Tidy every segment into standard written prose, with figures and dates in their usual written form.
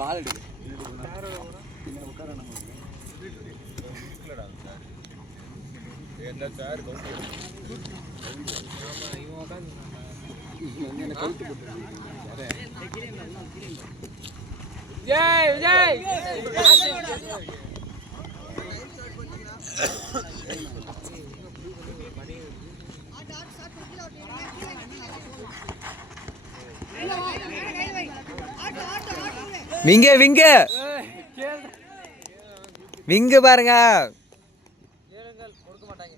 பால் எடுக்கு விஜய் விஜய் விங்க விங்க விங்க பாருங்க. கொடுக்க மாட்டாங்க.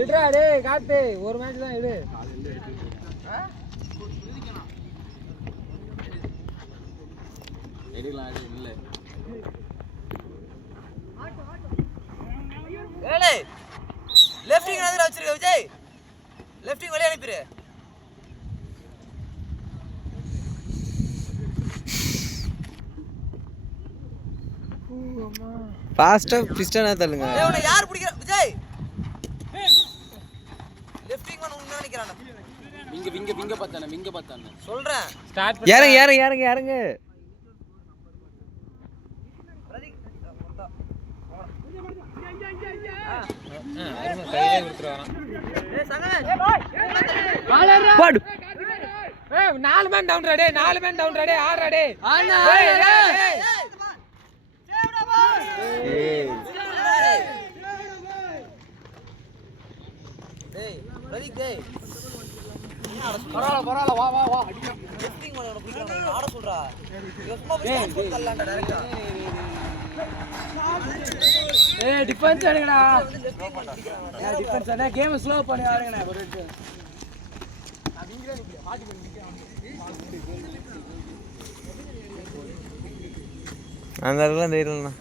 எடுறா டேய் காத்து ஒரு மேட்ச் தான் எடு. எடுக்கலாம் இல்ல ஏலே லெஃப்டிங் எதுல வச்சிருக்க விஜய்? லெஃப்டிங் வெளிய அனுப்பிரு. ஃபாஸ்டா பிஸ்டனா தள்ளுங்க. ஏய் உன்னை யார் பிடிக்குற விஜய்? லெஃப்டிங் வந்து உன்ன நிக்கறானே. விங்க பார்த்தானே சொல்றேன். இறங்க இறங்க இறங்க இறங்க. கையிலே குடுத்துறான். ஏய் சங்கவேஷ். பாடு. ஏய் 4 man down ready 4 man down ready 6 ready. ஆனா ஏய் டேய் பிரதீக் டேய் பரவாயில்ல வா லெஃப்டிங் மேல உன பிடிக்கறானே ஆட சொல்றா. எப்ப போய் தள்ளலாம்டா டைரக்டா. ஏய் டிஃபென்ஸ் எடுங்கடா. நான் டிஃபென்ஸ் அண்ணா கேம் ஸ்லோ பண்ணி ஆடுங்கண்ணா ஒரு நிமிஷம். அந்த அளவுக்கு தெரியலண்ணா.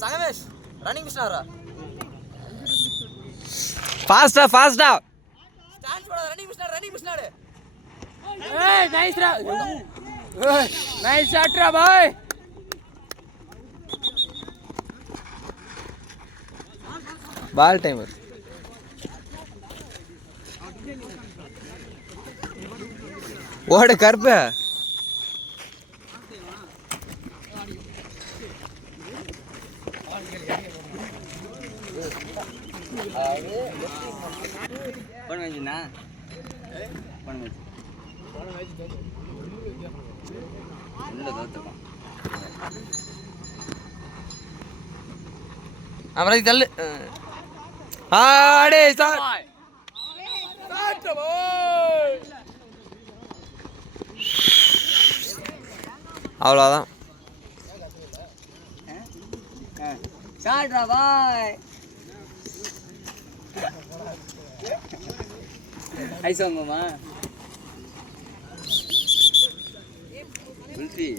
சங்கவேஷ் ரன்னிங் மிஸ்டரா. ஃபாஸ்டா ஃபாஸ்டா. ஸ்டாண்ட் போட ரன்னிங் மிஸ்டர். ஏய் நைஸ் ரா. ஏய் நைஸ் ஷாட் ரா பாய். Ball timer. ஓட கர்ப்ப. பண்ணுவீங்கண்ணா அப்புறம் தள்ளு. ஆடே சார் அவ்வளோதான். ஷாட்ரா பாய். ஐஸ் வாங்குமா குல்ஃபி.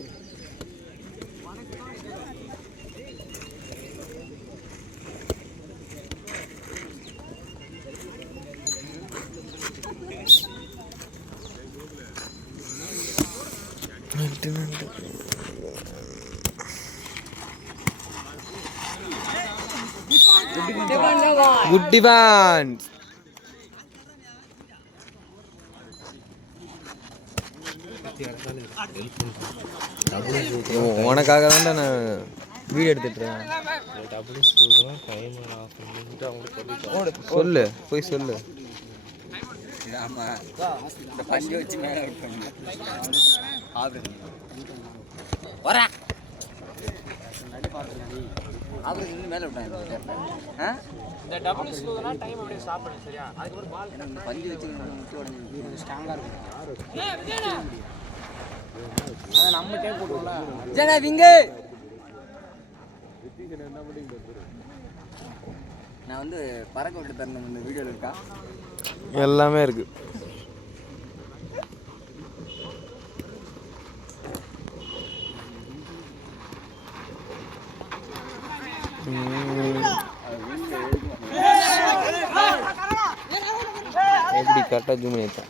Good defence. உனக்காக தான் நான் வீடியோ எடுத்துட்டுருக்கேன். சொல்லு போய் சொல்லு. இந்த பஞ்சு வச்சு மேலே வரா அப்புறம் இன்னும் மேலே விட்டாங்க. இந்த டபுள் ஸ்லோனா டைம் அப்படியே ஸ்டாப் பண்ணு சரியா? அதுக்கு ஒரு பால் எனக்கு பஞ்சு வச்சு முட்டு உடஞ்சி ஸ்ட்ராங்கா இருக்கும். அத நம்ம டேப் போடுவோம்ல. ஜனா விங்கு. நான் வந்து பறக்க விட்டு தரணும் இந்த வீடியோல இருக்கா? எல்லாமே இருக்கு. எப்படி கரெக்டாக ஜூம் பண்ணிட்டேன்.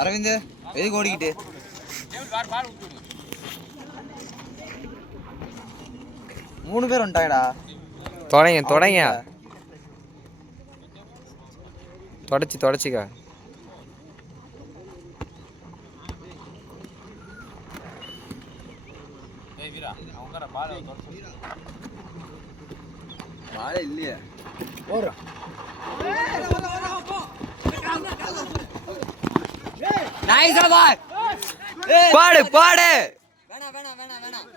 அரவிந்த் எதுக்கு ஓடிக்கிட்டு? மூணு பேர் வந்துட்டாங்கடா. தொடங்க தொடச்சிக்கா. பாலே இல்லையே. Nice ball. பாடு வேணாம்.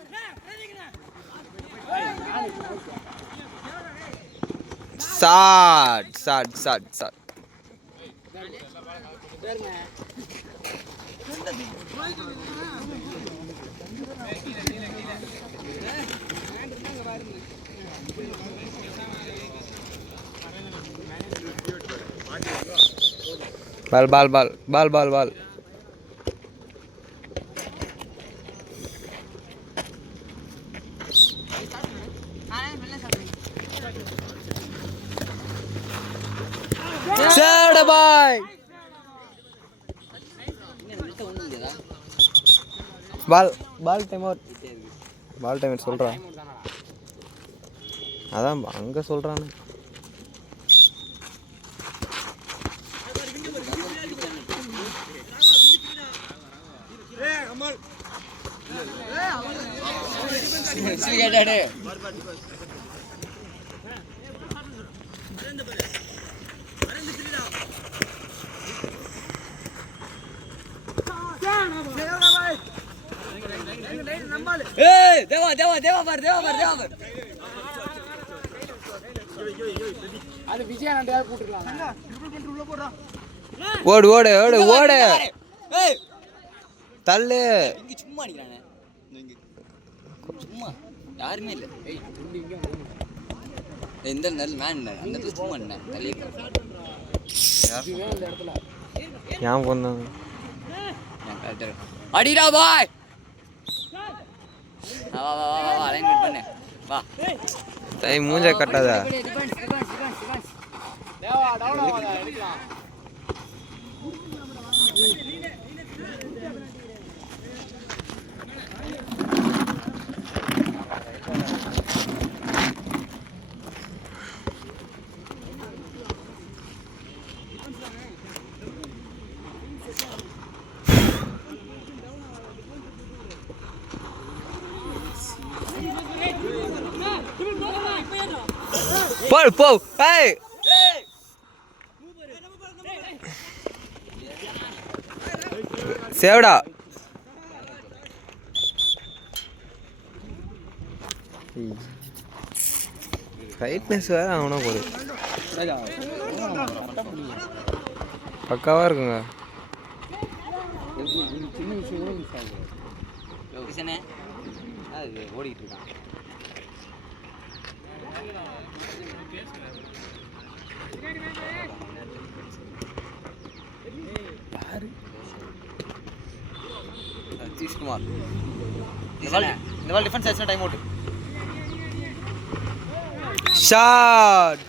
சாட். பால். சேட பாய். பால் டைம் அவுட் சொல்றான். அதான் அங்க சொல்றானே. தேவா பாரு. அது விஜய் நான் டேப் போட்டுறலாம். ஓடு ஏய் தள்ளு. இங்க சும்மா அடிக்கிறானே. சும்மா யாருமே இல்ல. இந்த நல்ல மேன் அந்த இடத்துல சும்மா என்ன தள்ளி இந்த இடத்துல ஏன் பண்ணாங்க? அடிடா பாய். வா அலைன்மென்ட் பண்ணு வா. டைம் மூஞ்ச கட்டாத. தேவா டவுன் ஆகாத எடுக்கலாம். போ. ஏய் சேவடா. ரைட்னஸ் வேற அவனா போகுது. பக்காவா இருக்குங்க. சின்ன விஷயம் கூட மிஸ் ஆகுது. அது ஓடிட்டு இருக்கான். சதீஷ்குமார் இந்த பால் டிஃபென்ஸ் ஆச்சுனா டைம் அவுட். ஷாட்.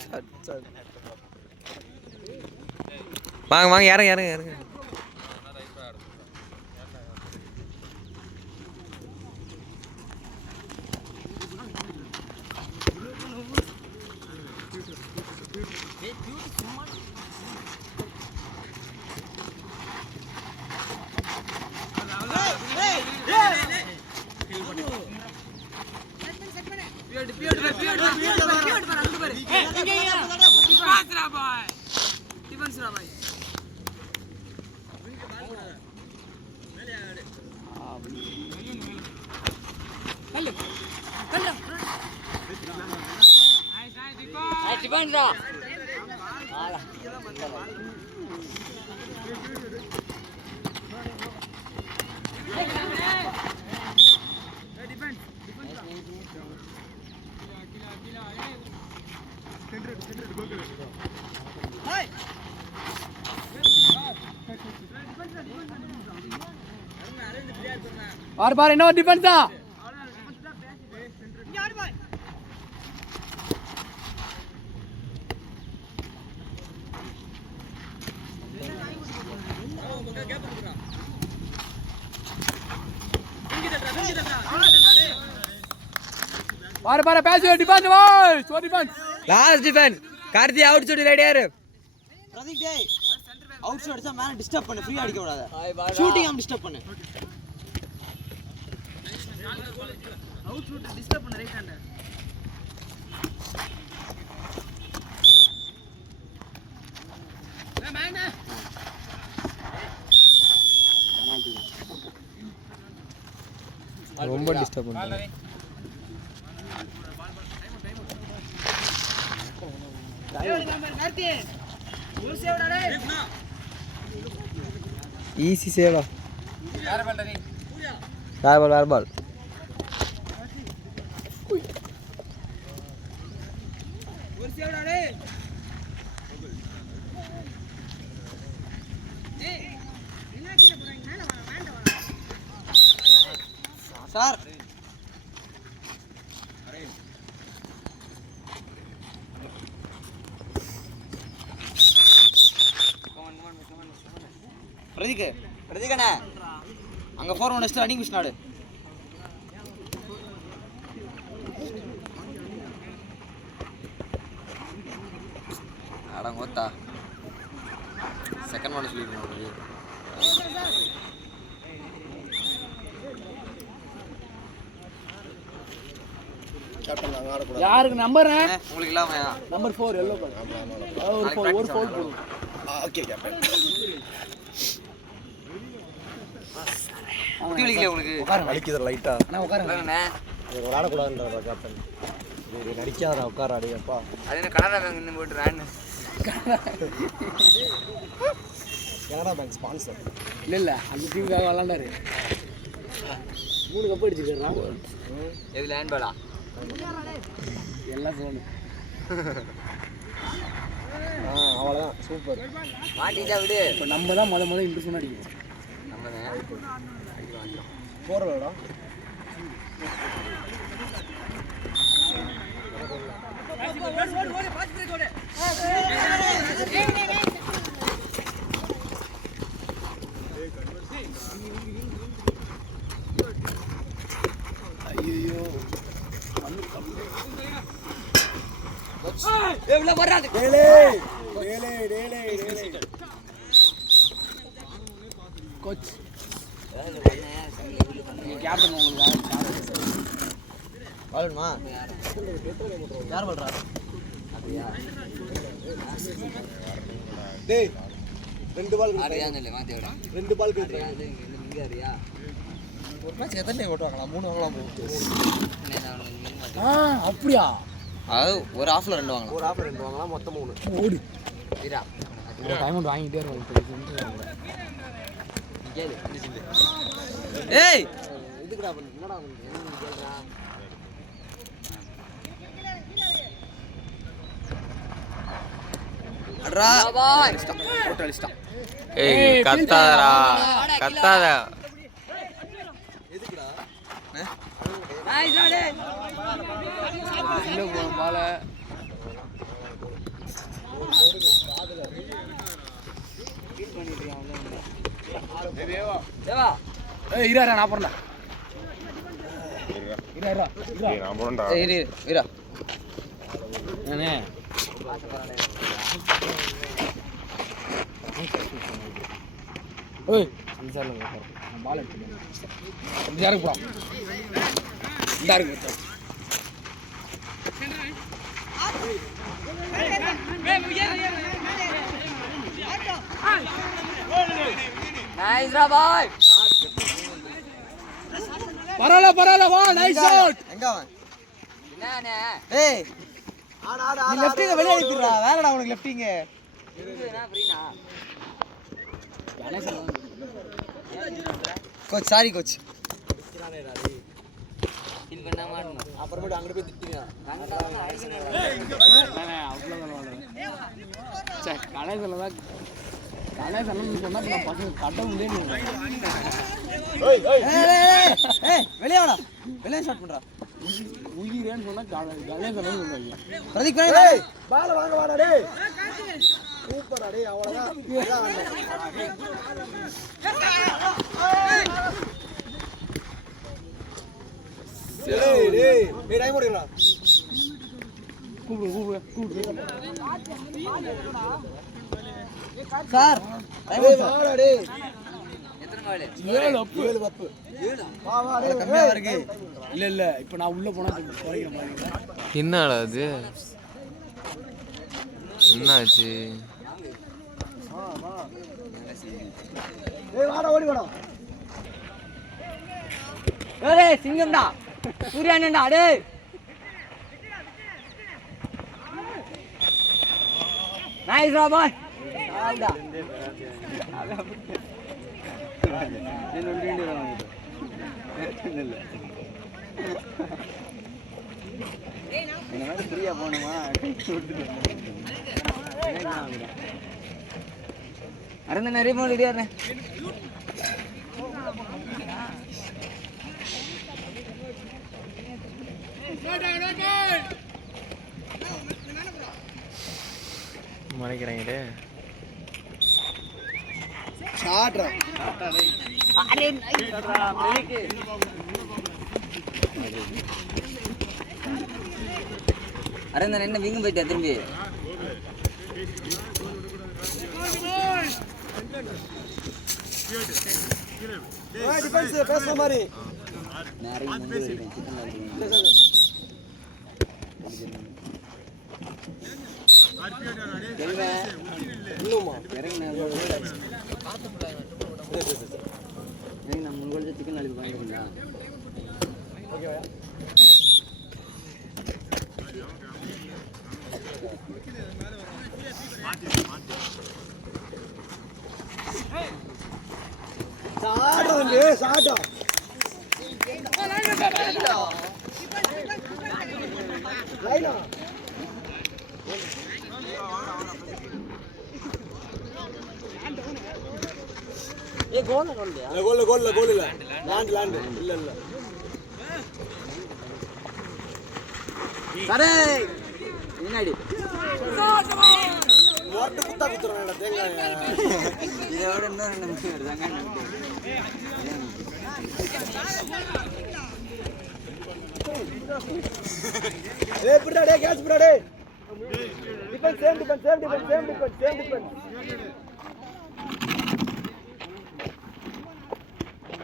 வாங்க இறங்க. பாயிண்ட்ரா பாரு என்ன டிஃபென்ஸ் தான் பாரு பேசி டிஃபென்ஸ் வாய் so defence last defence Karthi out சொல்லி ரெடியா இரு பிரதீக் டேய் அவுட் ஷாட் அடிச்சா மேல டிஸ்டர்ப் பண்ணு ஃப்ரீ அடிக்க கூடாது ஷூட்டிங் ஆம் டிஸ்டர்ப் பண்ணு அவுட் ஷூட் டிஸ்டர்ப் பண்ணு ரைட் ஹேண்ட் ரொம்ப டிஸ்டர்ப் பண்ணுங்க ஈஸி சேவா வேற பால் சார் பிரதீகண்ணே அங்கே 4-1 வச்சுட்டு ரன்னிங் மிஷின் ஆடு அடங்கோத்தா செகண்ட் ஒன் சொல்லிருக்கேன் யாருக்கு நம்பர் உங்களுக்கு இல்லாமையா நம்பர் 4 எல்லோ கலர் ஒரு ஃபோல் போடு ஓகே கேப்டன் குட்டி வலிக்கல உங்களுக்கு வலிக்குது லைட்டா அண்ணா உட்காருங்க விளையாட கூடாதுன்றா கேப்டன் இது நடிக்காதடா உட்கார அடியப்பா அது என்ன கனடா பேங்க் இன்னும் போட்டு ரான் கனடா பேங்க் ஸ்பான்சர் இல்ல அந்த டீமுக்காக விளையாண்டாரு 3 கப் அடிச்சிருக்காரா எது லேண்ட் பாலா எல்லாம் சோனு அவ்வளோதான் சூப்பர் மாட்டிட்டா விடு இப்போ நம்ம தான் முத இம்ப்ரெஷன் அடிக்கணும் நம்ம தான் போகிறலடா ஐயோ எவ்வளோ வராது கோச் கேப்டன் உங்களுக்கு பாலுமா யார் பண்றா அப்படியா டேய் ரெண்டு பால் ஆரியான்னு இல்லை மாற்றி விட ரெண்டு பால் கேட்டு இங்கே ஆரியா ஒரு மேட்ச் எத்தனை ஓட்டு வாங்கலாம் 3 வாங்கலாம் அப்படியா அதாவது ஒரு ஆஃப்ல 2 வாங்கலாம் ஒரு ஆஃபர் 2 வாங்கலாம் மொத்தம் 3 ஓடு வீரா டைமண்ட் வாங்கிட்டே இருக்கோம் ஏய் இதுக்குடா பண்ணு என்னடா பண்ணு என்ன கேளுடா அட்ரா பாய் டோட்டல் ஸ்டாப் ஏய் கத்தாதடா கத்தாத எதுக்குடா நைஸ் ராடே இல்ல பால தேவா ஏய் இராரா நான் போறேன்டா இராரா நான் போறேன்டா இரு வீரா நானே ஓய் இன்சால நான் பால் எடுத்துறேன் இந்த யாருக்கு போறோம் இந்த யாருக்கு போறோம் நைஸ் ரா பாய் பரவாயில்ல வா நைஸ் ஷாட் எங்க அவன் என்னண்ணே ஏய் நீ லெஃப்டிங்க வெளிய அனுப்பிடுறா வேறடா உனக்கு லெஃப்டிங்க கோச் சாரி கோச் அப்புறமேட்டு அங்கிட்டு போய் திட்டிங்க வெளியே வாடா வெளியே ஷாட் பண்றா பிரதீப் பால வாங்க வாடா டேய் சூப்பரா டேய் அவ்வளவுதான் டேய் டேய் நீ டைம் ஓடுறா சார் டேய் வாடா டேய் ஏழு பப்பு வா வா டேய் கம்மியா இருக்கு இல்ல இப்ப நான் உள்ள போனா குறைக்கிற மாதிரி என்னடா அது என்னாச்சு டேய் வாடா ஓடி வாடா ஏய் சிங்கம்டா சூர்யானண்டா டேய் நைஸ் ரா பாய் ஆடா నేను ఉండి ஃப்ரீயா போகணுமா அறந்த நிறைய போன் ரெடியா மறைக்கிறாங்க ஷாட்ரா அரே மெலிக்கு அரந்த என்ன விங்க போயிட்டா திரும்பி ஏய் டிஃபென்ஸ் பேசுற மாதிரி நேரே முந்து இன்னுமா நம்ம முன்கொள்ள சிக்கன் நாளைக்கு வாங்கிருந்தா ஓகேவா சாடா வந்து சாடா லைனா ஏ கோல் இல்லையா கோல் இல்ல லேண்ட் இல்ல சரே முன்னாடி ஓட்டு குத்தா குத்துறானடா தேங்காய் இதோட இன்னும் ரெண்டு நிமிஷம் வருதாங்க ஏய் புடா டேய் கேட்ச் புடா டேய் டிஃபென்ஸ் சேம் டிஃபென்ஸ்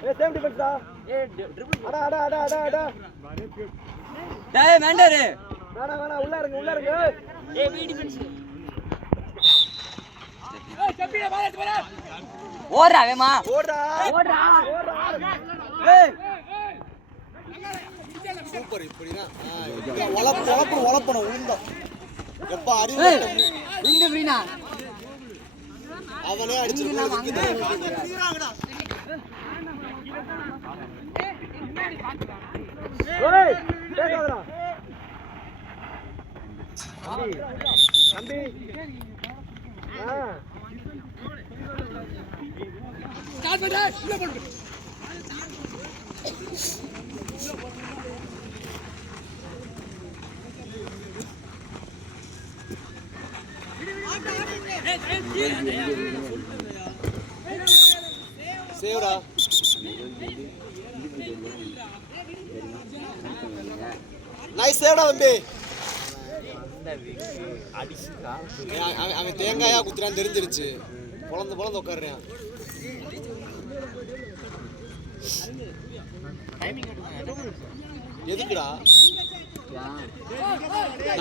ஏய் சேம் டிஃபென்ஸ் டா ஏ ட்ரிபிள் அடா டேய் மேண்டர் வேணா உள்ள இருங்க ஏ வி டிஃபென்ஸ் ஏய் கம்பில பாரு ஓடுறா வேமா ஓடுடா ஏய் சூப்பர் இப்படினா உலப்பணும் உளுந்தா எப்ப அறிவு இங்க ஃப்ரீனா அவனே அடிச்சிருக்கான் ஏய் கேக்குறா தம்பி ஸ்டார்ட் பண்ணு உள்ள போடு சேவ்டா நைஸ் சேவ்டா தம்பி அவன் தேங்காயா குத்துறான்னு தெரிஞ்சிருச்சு பொழந்து உட்காருறேன் எதுக்குடா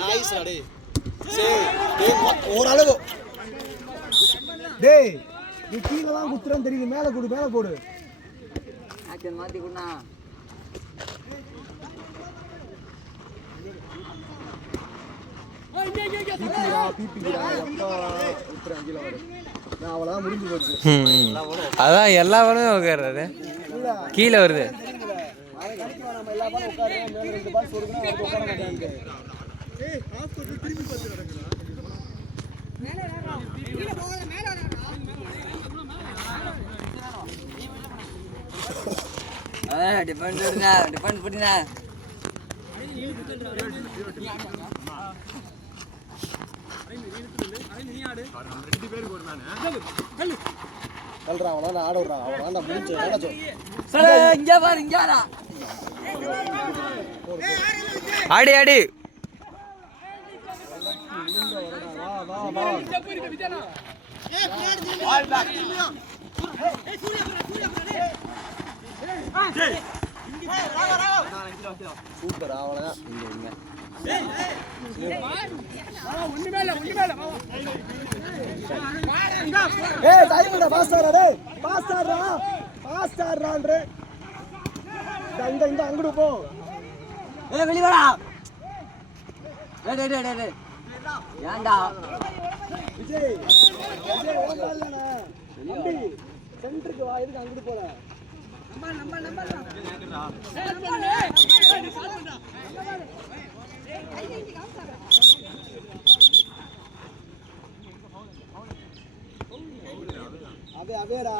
நைஸ்டா டேய் ஓரளவு டேய் நீ கீழே தான் குத்துறான்னு தெரியுது மேலே போடு ஆக்சன் மாத்தி குண்ணா நான் அவ்வளோதான் முடிஞ்சு போச்சு. அதான் எல்லா பாலுமே உட்கார்றாரு. கீழே வருது. நம்ம எல்லா பாலும் உட்காருவோம். மேலே 2 பால் சொருகுனா அது உட்கார மாட்டாங்க. டிஃபெண்ட் பண்ணினா கல்றா அவனா நான் ஆட விடுறான். அவனா முடிஞ்சு இங்க பாரு இங்க வரா ஆடி ஆடி சூப்பர். அவ்வளோதான். ஏய் டைம்டா பாஸ் ஆறடா. பாஸ் ஆறடா. பாஸ் ஆறறான்றே. இந்த அங்கடு போ. வெளிய வாடா டேய் ஏன்டா விஜய் ஓடலனா. தம்பி சென்டருக்கு வா. எதுக்கு அங்கடு போற? அவேடா